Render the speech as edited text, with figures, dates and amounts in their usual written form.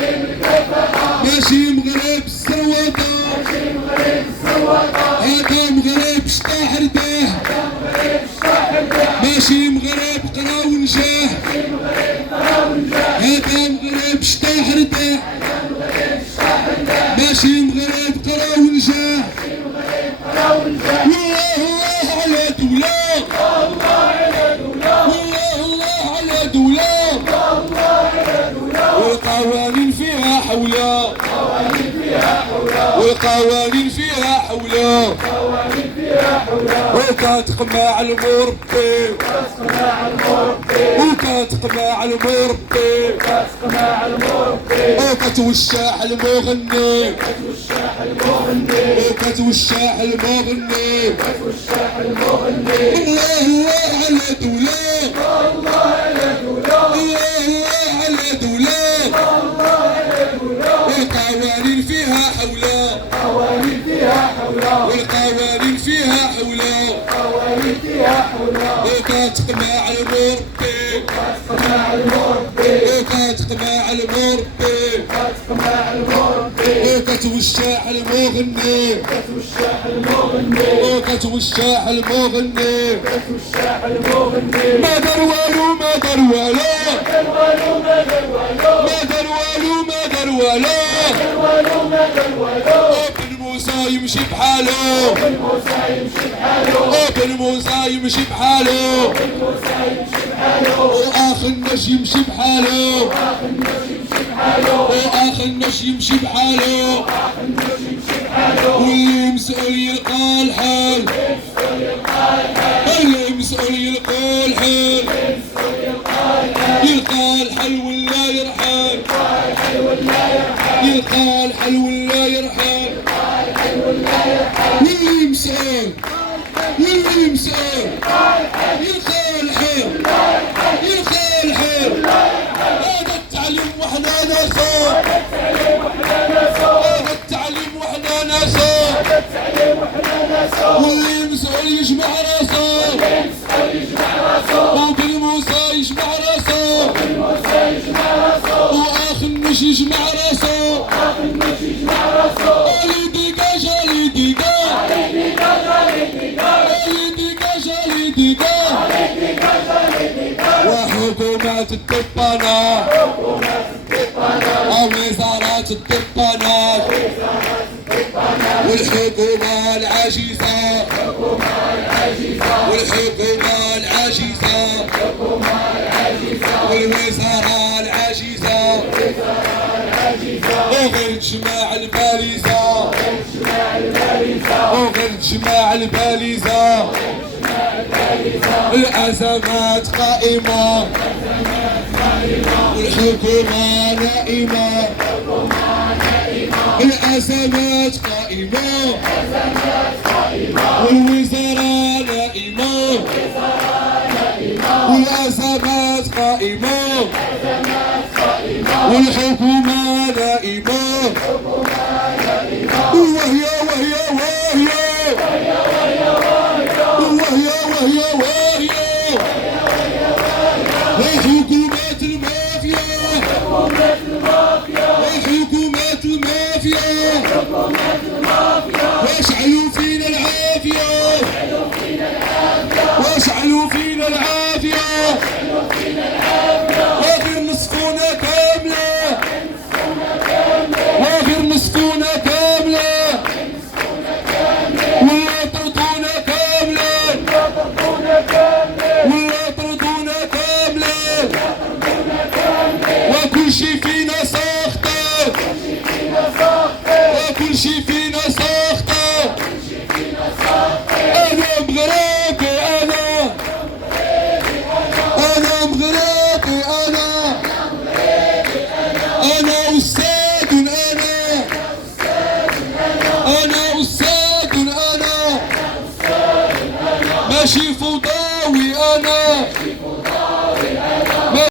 الكفاءة ماشي مغرب السروطة هذا مغرب شطاح رداه ماشي مغرب قرا ونجاه هذا مغرب شطاح رداه ماشي مغرب قرا ونجاه والله الله على دولة والله الله على دولة والقوانين فيها حولة والقوانين فيها حولة وكتقمع المربي وكتقمع المربي وكتوشاح المغني وكتوشاح المغني الله الله على دولة الله الله على دولة والقوانين فيها حولة والقوانين فيها حولة وكتقمع المربي وكتقمع المربي وكتوشاح المغني وكتوشاح المغني ما دار والو ما دار والو ما دار والو ما دار والو بن موسى يمشي بحالو بن موسى يمشي بحالو واخ الناس يمشي بحالو واخ الناس يمشي بحالو واللي مسؤول يلقى الحال اللي مسؤول يلقى الحال يلقى الحل ولا يرحل يلقى الحل ولا يرحل واللي مسؤول يلقى الحل يلقى الحل هذا التعليم وحنا ناسو هذا التعليم وحنا ناسو واللي مسؤول يجمع راسو وبن موسى يجمع راسو واخ النش يجمع راسو علي ديكاج علي ديكاج علي ديكاج علي ديكاج وحكومة الدبانة ووزارات الدبانات والحكومة العاجزة والحكومة العاجزة والوزارة العاجزة وغير تجمع الباليزة وغير تجمع الباليزة الأزمات قائمة والحكومة نائمة الأزمات قائمة والوزارة نائمة والأزمات قائمة والحكومة نائمة وهي حكومات المافيا حكومات المافيا واشعلوا فينا العافية واشعلوا فينا العافية